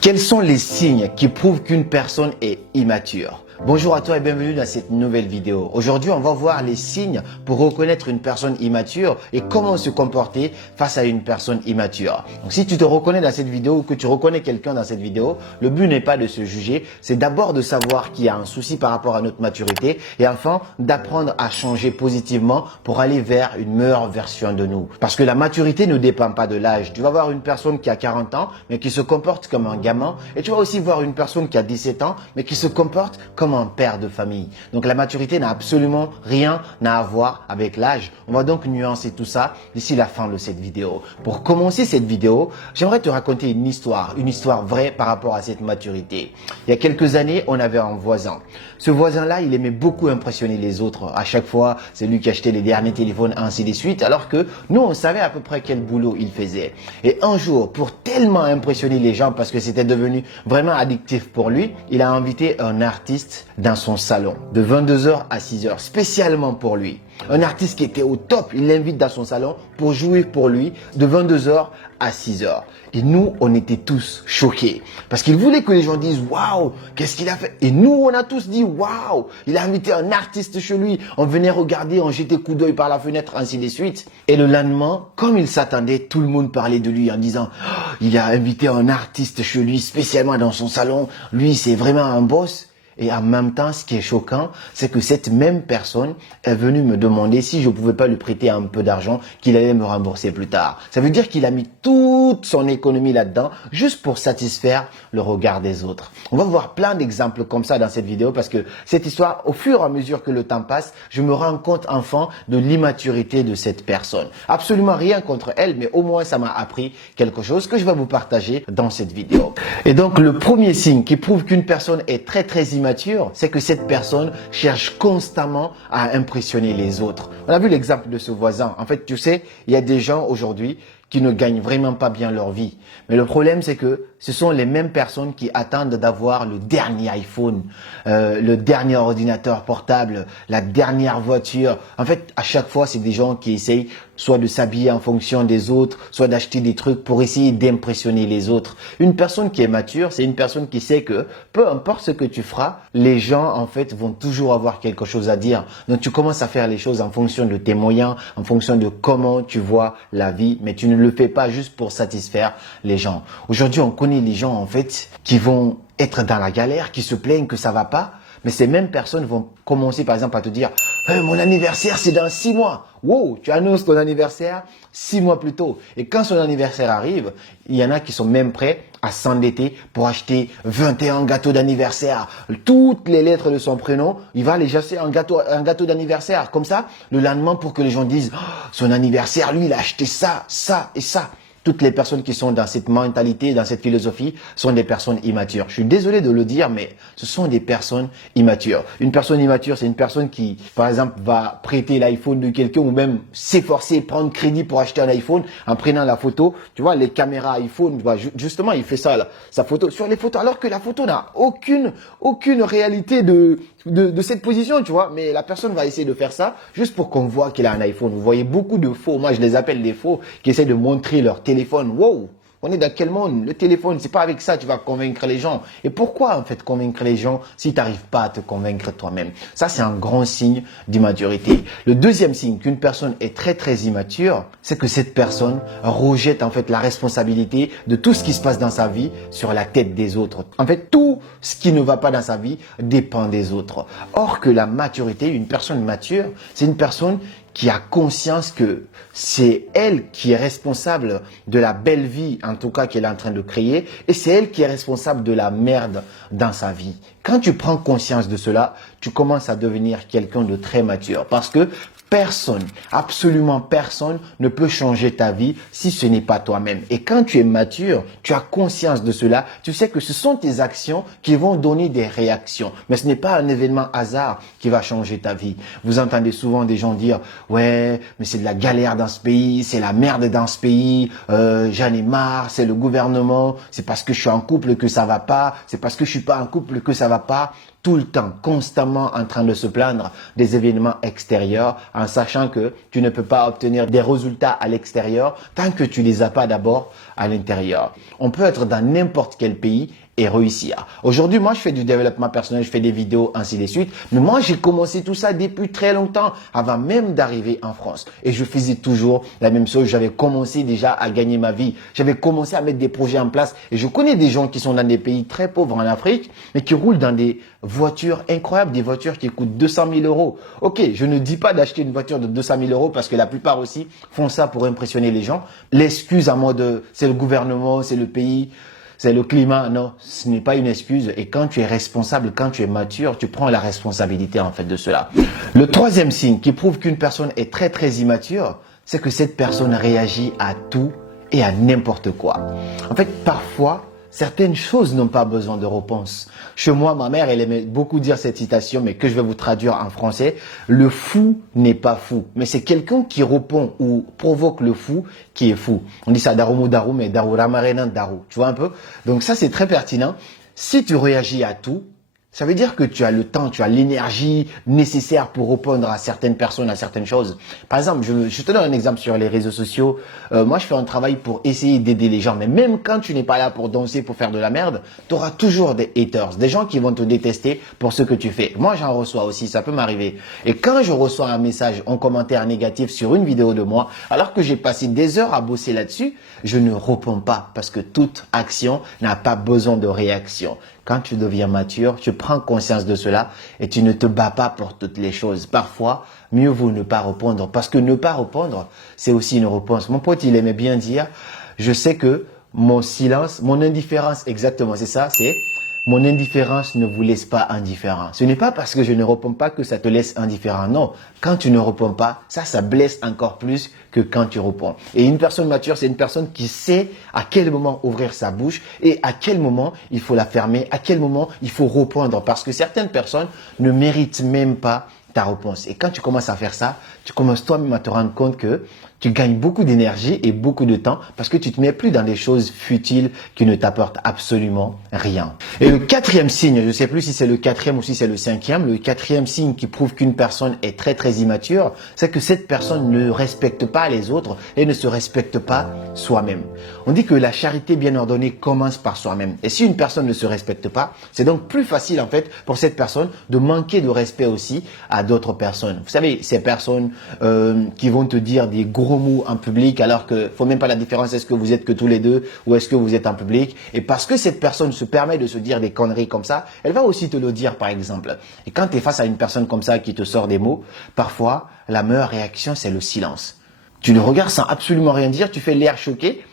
Quels sont les signes qui prouvent qu'une personne est immature? Bonjour à toi et bienvenue dans cette nouvelle vidéo. Aujourd'hui, on va voir les signes pour reconnaître une personne immature et comment se comporter face à une personne immature. Donc, si tu te reconnais dans cette vidéo ou que tu reconnais quelqu'un dans cette vidéo, le but n'est pas de se juger, c'est d'abord de savoir qu'il y a un souci par rapport à notre maturité et enfin d'apprendre à changer positivement pour aller vers une meilleure version de nous. Parce que la maturité ne dépend pas de l'âge. Tu vas voir une personne qui a 40 ans mais qui se comporte comme un gamin et tu vas aussi voir une personne qui a 17 ans mais qui se comporte comme un père de famille. Donc la maturité n'a absolument rien à voir avec l'âge. On va donc nuancer tout ça d'ici la fin de cette vidéo. Pour commencer cette vidéo, j'aimerais te raconter une histoire vraie par rapport à cette maturité. Il y a quelques années, on avait un voisin. Ce voisin-là, il aimait beaucoup impressionner les autres. À chaque fois, c'est lui qui achetait les derniers téléphones, ainsi de suite, alors que nous, on savait à peu près quel boulot il faisait. Et un jour, pour tellement impressionner les gens, parce que c'était devenu vraiment addictif pour lui, il a invité un artiste dans son salon de 22h à 6h, spécialement pour lui. Un artiste qui était au top, il l'invite dans son salon pour jouer pour lui de 22h à 6h. Et nous, on était tous choqués parce qu'il voulait que les gens disent « Waouh, qu'est-ce qu'il a fait ?» Et nous, on a tous dit « Waouh, il a invité un artiste chez lui. » On venait regarder, on jetait coup d'œil par la fenêtre, ainsi de suite. Et le lendemain, comme il s'attendait, tout le monde parlait de lui en disant « Il a invité un artiste chez lui, spécialement dans son salon. Lui, c'est vraiment un boss. » Et en même temps, ce qui est choquant, c'est que cette même personne est venue me demander si je pouvais pas lui prêter un peu d'argent qu'il allait me rembourser plus tard. Ça veut dire qu'il a mis toute son économie là-dedans juste pour satisfaire le regard des autres. On va voir plein d'exemples comme ça dans cette vidéo parce que cette histoire, au fur et à mesure que le temps passe, je me rends compte enfin de l'immaturité de cette personne. Absolument rien contre elle, mais au moins ça m'a appris quelque chose que je vais vous partager dans cette vidéo. Et donc, le premier signe qui prouve qu'une personne est très immature, c'est que cette personne cherche constamment à impressionner les autres. On a vu l'exemple de ce voisin. En fait, tu sais, il y a des gens aujourd'hui qui ne gagnent vraiment pas bien leur vie. Mais le problème, c'est que ce sont les mêmes personnes qui attendent d'avoir le dernier iPhone, le dernier ordinateur portable, la dernière voiture. En fait, à chaque fois, c'est des gens qui essayent soit de s'habiller en fonction des autres, soit d'acheter des trucs pour essayer d'impressionner les autres. Une personne qui est mature, c'est une personne qui sait que peu importe ce que tu feras, les gens, en fait, vont toujours avoir quelque chose à dire. Donc, tu commences à faire les choses en fonction de tes moyens, en fonction de comment tu vois la vie, mais tu ne le fais pas juste pour satisfaire les gens. Aujourd'hui, on connaît les gens, en fait, qui vont être dans la galère, qui se plaignent que ça va pas, mais ces mêmes personnes vont commencer, par exemple, à te dire hey, « Mon anniversaire, c'est dans 6 mois. » Wow, tu annonces ton anniversaire 6 mois plus tôt. Et quand son anniversaire arrive, il y en a qui sont même prêts à s'endetter pour acheter 21 gâteaux d'anniversaire. Toutes les lettres de son prénom, il va les acheter un gâteau d'anniversaire. Comme ça, le lendemain, pour que les gens disent oh, « Son anniversaire, lui, il a acheté ça, ça et ça. » Toutes les personnes qui sont dans cette mentalité, dans cette philosophie, sont des personnes immatures. Je suis désolé de le dire, mais ce sont des personnes immatures. Une personne immature, c'est une personne qui, par exemple, va prêter l'iPhone de quelqu'un ou même s'efforcer, prendre crédit pour acheter un iPhone en prenant la photo. Tu vois, les caméras iPhone, justement, il fait ça, là, sa photo sur les photos, alors que la photo n'a aucune réalité de cette position, tu vois. Mais la personne va essayer de faire ça juste pour qu'on voit qu'il a un iPhone. Vous voyez beaucoup de faux, moi je les appelle des faux, qui essaient de montrer leur téléphone. Wow! On est dans quel monde? Le téléphone, c'est pas avec ça que tu vas convaincre les gens. Et pourquoi en fait convaincre les gens si tu n'arrives pas à te convaincre toi-même? Ça, c'est un grand signe d'immaturité. Le deuxième signe qu'une personne est très immature, c'est que cette personne rejette en fait la responsabilité de tout ce qui se passe dans sa vie sur la tête des autres. En fait, tout ce qui ne va pas dans sa vie dépend des autres. Or que la maturité, une personne mature, c'est une personne qui a conscience que c'est elle qui est responsable de la belle vie, en tout cas qu'elle est en train de créer, et c'est elle qui est responsable de la merde dans sa vie. Quand tu prends conscience de cela, tu commences à devenir quelqu'un de très mature parce que personne, absolument personne ne peut changer ta vie si ce n'est pas toi-même. Et quand tu es mature, tu as conscience de cela, tu sais que ce sont tes actions qui vont donner des réactions. Mais ce n'est pas un événement hasard qui va changer ta vie. Vous entendez souvent des gens dire « Ouais, mais c'est de la galère dans ce pays, c'est la merde dans ce pays, j'en ai marre, c'est le gouvernement, c'est parce que je suis en couple que ça va pas, c'est parce que je suis pas en couple que ça va pas. » Tout le temps, constamment en train de se plaindre des événements extérieurs, en sachant que tu ne peux pas obtenir des résultats à l'extérieur tant que tu les as pas d'abord à l'intérieur. On peut être dans n'importe quel pays et réussir. Aujourd'hui, moi, je fais du développement personnel, je fais des vidéos, ainsi de suite. Mais moi, j'ai commencé tout ça depuis très longtemps, avant même d'arriver en France. Et je faisais toujours la même chose. J'avais commencé déjà à gagner ma vie. J'avais commencé à mettre des projets en place. Et je connais des gens qui sont dans des pays très pauvres en Afrique, mais qui roulent dans des voitures incroyables, des voitures qui coûtent 200 000 euros. Ok, je ne dis pas d'acheter une voiture de 200 000 euros parce que la plupart aussi font ça pour impressionner les gens. L'excuse en mode c'est le gouvernement, c'est le pays, c'est le climat. Non, ce n'est pas une excuse. Et quand tu es responsable, quand tu es mature, tu prends la responsabilité en fait de cela. Le troisième signe qui prouve qu'une personne est très très immature, c'est que cette personne réagit à tout et à n'importe quoi. En fait, parfois, certaines choses n'ont pas besoin de réponse. Chez moi, ma mère, elle aimait beaucoup dire cette citation, mais que je vais vous traduire en français. Le fou n'est pas fou, mais c'est quelqu'un qui répond ou provoque le fou qui est fou. On dit ça darumu daru, mais daru ramarenan daru. Tu vois un peu? Donc ça, c'est très pertinent. Si tu réagis à tout, ça veut dire que tu as le temps, tu as l'énergie nécessaire pour répondre à certaines personnes, à certaines choses. Par exemple, je te donne un exemple sur les réseaux sociaux. Moi, je fais un travail pour essayer d'aider les gens. Mais même quand tu n'es pas là pour danser, pour faire de la merde, tu auras toujours des haters, des gens qui vont te détester pour ce que tu fais. Moi, j'en reçois aussi, ça peut m'arriver. Et quand je reçois un message en commentaire négatif sur une vidéo de moi, alors que j'ai passé des heures à bosser là-dessus, je ne réponds pas parce que toute action n'a pas besoin de réaction. Quand tu deviens mature, tu prends conscience de cela et tu ne te bats pas pour toutes les choses. Parfois, mieux vaut ne pas répondre parce que ne pas répondre, c'est aussi une réponse. Mon pote, il aimait bien dire, je sais que mon silence, mon indifférence, exactement, c'est ça, c'est mon indifférence ne vous laisse pas indifférent. Ce n'est pas parce que je ne réponds pas que ça te laisse indifférent. Non, quand tu ne réponds pas, ça blesse encore plus que quand tu réponds. Et une personne mature, c'est une personne qui sait à quel moment ouvrir sa bouche et à quel moment il faut la fermer, à quel moment il faut répondre. Parce que certaines personnes ne méritent même pas ta réponse. Et quand tu commences à faire ça, tu commences toi-même à te rendre compte que tu gagnes beaucoup d'énergie et beaucoup de temps parce que tu te mets plus dans des choses futiles qui ne t'apportent absolument rien. Et le quatrième signe, je ne sais plus si c'est le quatrième ou si c'est le cinquième, le quatrième signe qui prouve qu'une personne est très très immature, c'est que cette personne ne respecte pas les autres et ne se respecte pas soi-même. On dit que la charité bien ordonnée commence par soi-même. Et si une personne ne se respecte pas, c'est donc plus facile en fait pour cette personne de manquer de respect aussi à d'autres personnes. Vous savez, ces personnes qui vont te dire des gros mots en public alors que faut même pas la différence, est-ce que vous êtes que tous les deux ou est-ce que vous êtes en public, et parce que cette personne se permet de se dire des conneries comme ça, elle va aussi te le dire par exemple. Et quand tu es face à une personne comme ça qui te sort des mots, parfois la meilleure réaction c'est le silence. Tu le regardes sans absolument rien dire, tu fais l'air choqué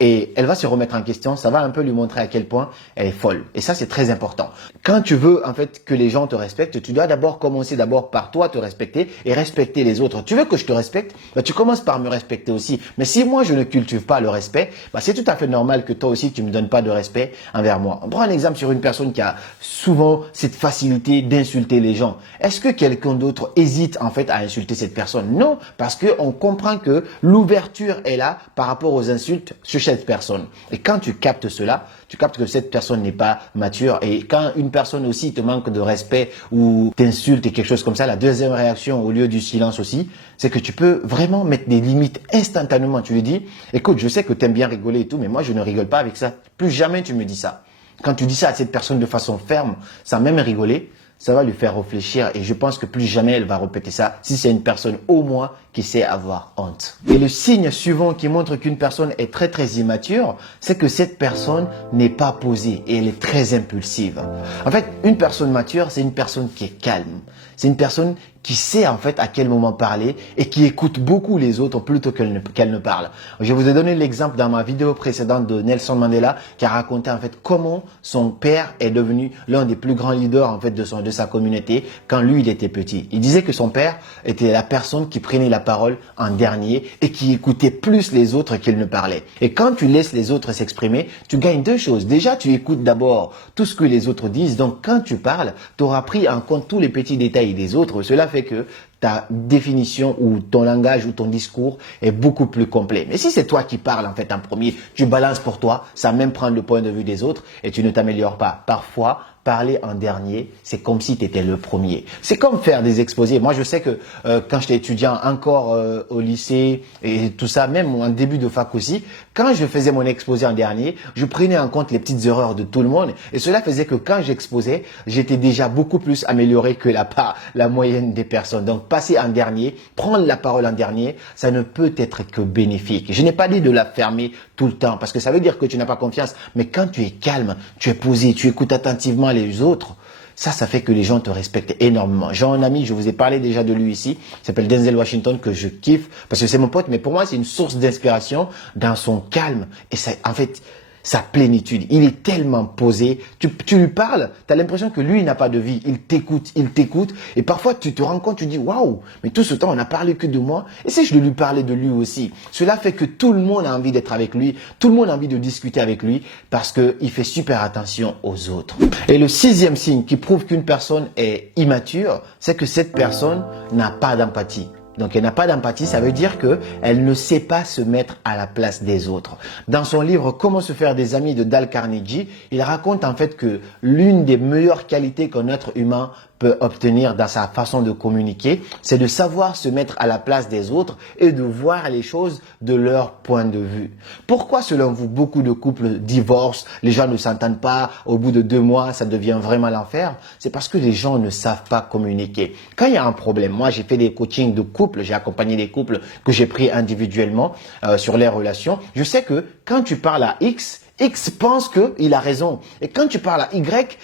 et elle va se remettre en question, ça va un peu lui montrer à quel point elle est folle. Et ça, c'est très important. Quand tu veux en fait que les gens te respectent, tu dois d'abord commencer par toi te respecter et respecter les autres. Tu veux que je te respecte? Tu commences par me respecter aussi. Mais si moi, je ne cultive pas le respect, c'est tout à fait normal que toi aussi, tu me donnes pas de respect envers moi. On prend un exemple sur une personne qui a souvent cette facilité d'insulter les gens. Est-ce que quelqu'un d'autre hésite en fait à insulter cette personne? Non, parce qu'on comprend que l'ouverture est là par rapport aux insultes sur cette personne. Et quand tu captes cela, tu captes que cette personne n'est pas mature. Et quand une personne aussi te manque de respect ou t'insulte et quelque chose comme ça, la deuxième réaction au lieu du silence aussi, c'est que tu peux vraiment mettre des limites instantanément. Tu lui dis, écoute, je sais que tu aimes bien rigoler et tout, mais moi je ne rigole pas avec ça. Plus jamais tu me dis ça. Quand tu dis ça à cette personne de façon ferme, sans même rigoler, ça va lui faire réfléchir et je pense que plus jamais elle va répéter ça si c'est une personne au moins qui sait avoir honte. Et le signe suivant qui montre qu'une personne est très très immature, c'est que cette personne n'est pas posée et elle est très impulsive. En fait, une personne mature, c'est une personne qui est calme. C'est une personne qui sait en fait à quel moment parler et qui écoute beaucoup les autres plutôt qu'elle ne parle. Je vous ai donné l'exemple dans ma vidéo précédente de Nelson Mandela qui a raconté en fait comment son père est devenu l'un des plus grands leaders en fait de sa communauté quand lui il était petit. Il disait que son père était la personne qui prenait la parole en dernier et qui écoutait plus les autres qu'il ne parlait. Et quand tu laisses les autres s'exprimer, tu gagnes deux choses. Déjà, tu écoutes d'abord tout ce que les autres disent. Donc quand tu parles, tu auras pris en compte tous les petits détails des autres. Cela fait que ta définition ou ton langage ou ton discours est beaucoup plus complet. Mais si c'est toi qui parles en fait en premier, tu balances pour toi, sans même prendre le point de vue des autres et tu ne t'améliores pas. Parfois, parler en dernier, c'est comme si tu étais le premier. C'est comme faire des exposés. Moi, je sais que quand j'étais étudiant encore au lycée et tout ça, même en début de fac aussi, quand je faisais mon exposé en dernier, je prenais en compte les petites erreurs de tout le monde et cela faisait que quand j'exposais, j'étais déjà beaucoup plus amélioré que la moyenne des personnes. Donc, passer en dernier, prendre la parole en dernier, ça ne peut être que bénéfique. Je n'ai pas dit de la fermer tout le temps parce que ça veut dire que tu n'as pas confiance. Mais quand tu es calme, tu es posé, tu écoutes attentivement les autres, ça fait que les gens te respectent énormément. J'ai un ami, je vous ai parlé déjà de lui ici, il s'appelle Denzel Washington, que je kiffe parce que c'est mon pote, mais pour moi, c'est une source d'inspiration dans son calme. Et ça, en fait, sa plénitude. Il est tellement posé. Tu lui parles, tu as l'impression que lui, il n'a pas de vie. Il t'écoute. Et parfois, tu te rends compte, tu dis, waouh, mais tout ce temps, on n'a parlé que de moi. Et si je lui parlais de lui aussi? Cela fait que tout le monde a envie d'être avec lui. Tout le monde a envie de discuter avec lui parce qu'il fait super attention aux autres. Et le 6e signe qui prouve qu'une personne est immature, c'est que cette personne n'a pas d'empathie. Donc, elle n'a pas d'empathie, ça veut dire qu'elle ne sait pas se mettre à la place des autres. Dans son livre « Comment se faire des amis » de Dale Carnegie, il raconte en fait que l'une des meilleures qualités qu'un être humain peut obtenir dans sa façon de communiquer, c'est de savoir se mettre à la place des autres et de voir les choses de leur point de vue. Pourquoi, selon vous, beaucoup de couples divorcent, les gens ne s'entendent pas, au bout de 2 mois, ça devient vraiment l'enfer? C'est parce que les gens ne savent pas communiquer. Quand il y a un problème, moi j'ai fait des coachings de couples, j'ai accompagné des couples que j'ai pris individuellement sur les relations. Je sais que quand tu parles à X pense qu'il a raison. Et quand tu parles à Y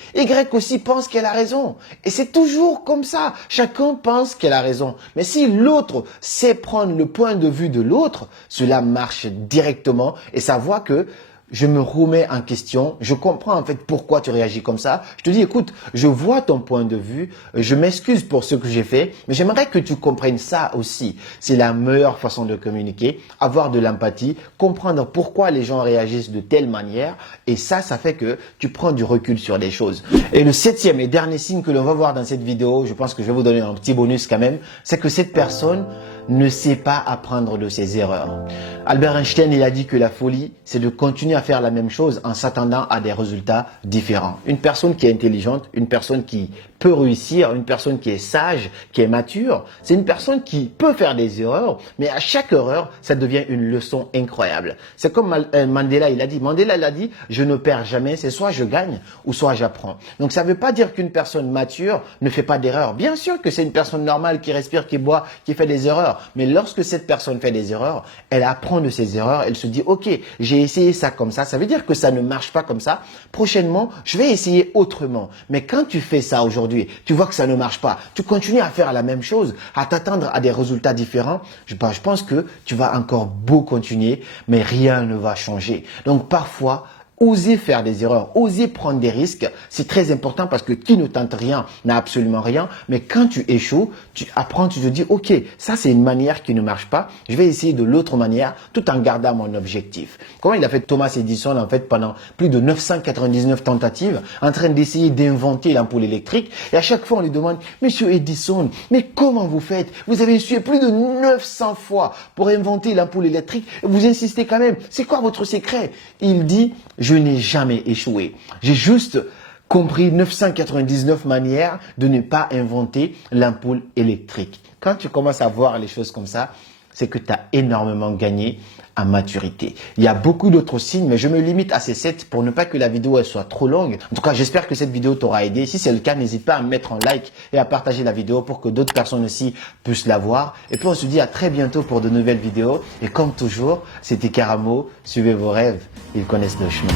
aussi pense qu'elle a raison. Et c'est toujours comme ça. Chacun pense qu'elle a raison. Mais si l'autre sait prendre le point de vue de l'autre, cela marche directement et ça voit que je me remets en question, je comprends en fait pourquoi tu réagis comme ça. Je te dis, écoute, je vois ton point de vue, je m'excuse pour ce que j'ai fait, mais j'aimerais que tu comprennes ça aussi. C'est la meilleure façon de communiquer, avoir de l'empathie, comprendre pourquoi les gens réagissent de telle manière, et ça fait que tu prends du recul sur les choses. Et le 7e et dernier signe que l'on va voir dans cette vidéo, je pense que je vais vous donner un petit bonus quand même, c'est que cette personne ne sait pas apprendre de ses erreurs. Albert Einstein, il a dit que la folie, c'est de continuer à faire la même chose en s'attendant à des résultats différents. Une personne qui est intelligente, une personne qui peut réussir, une personne qui est sage, qui est mature, c'est une personne qui peut faire des erreurs, mais à chaque erreur, ça devient une leçon incroyable. C'est comme Mandela, il a dit, je ne perds jamais, c'est soit je gagne ou soit j'apprends. Donc ça ne veut pas dire qu'une personne mature ne fait pas d'erreurs. Bien sûr que c'est une personne normale qui respire, qui boit, qui fait des erreurs. Mais lorsque cette personne fait des erreurs, elle apprend de ses erreurs, elle se dit, ok, j'ai essayé ça comme ça veut dire que ça ne marche pas comme ça. Prochainement, je vais essayer autrement. Mais quand tu fais ça aujourd'hui, tu vois que ça ne marche pas, tu continues à faire la même chose, à t'attendre à des résultats différents, je pense que tu vas encore beau continuer, mais rien ne va changer. Donc parfois, oser faire des erreurs, oser prendre des risques, c'est très important parce que qui ne tente rien n'a absolument rien. Mais quand tu échoues, tu apprends, tu te dis, ok, ça c'est une manière qui ne marche pas. Je vais essayer de l'autre manière tout en gardant mon objectif. Comment il a fait Thomas Edison en fait pendant plus de 999 tentatives en train d'essayer d'inventer l'ampoule électrique. Et à chaque fois on lui demande, Monsieur Edison, mais comment vous faites? Vous avez essayé plus de 900 fois pour inventer l'ampoule électrique et vous insistez quand même. C'est quoi votre secret? Il dit, je n'ai jamais échoué. J'ai juste compris 999 manières de ne pas inventer l'ampoule électrique. Quand tu commences à voir les choses comme ça, c'est que tu as énormément gagné en maturité. Il y a beaucoup d'autres signes, mais je me limite à ces 7 pour ne pas que la vidéo elle soit trop longue. En tout cas, j'espère que cette vidéo t'aura aidé. Si c'est le cas, n'hésite pas à mettre un like et à partager la vidéo pour que d'autres personnes aussi puissent la voir. Et puis on se dit à très bientôt pour de nouvelles vidéos. Et comme toujours, c'était Karamo. Suivez vos rêves, ils connaissent le chemin.